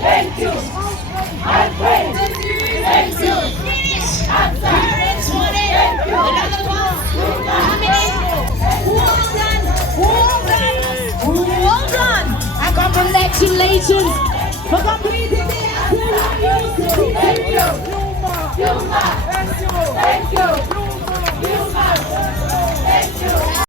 Thank you. I pray. Thank you. Absa. Another one. How many? Well done. And congratulations for completing the activity. Thank you. Thank you.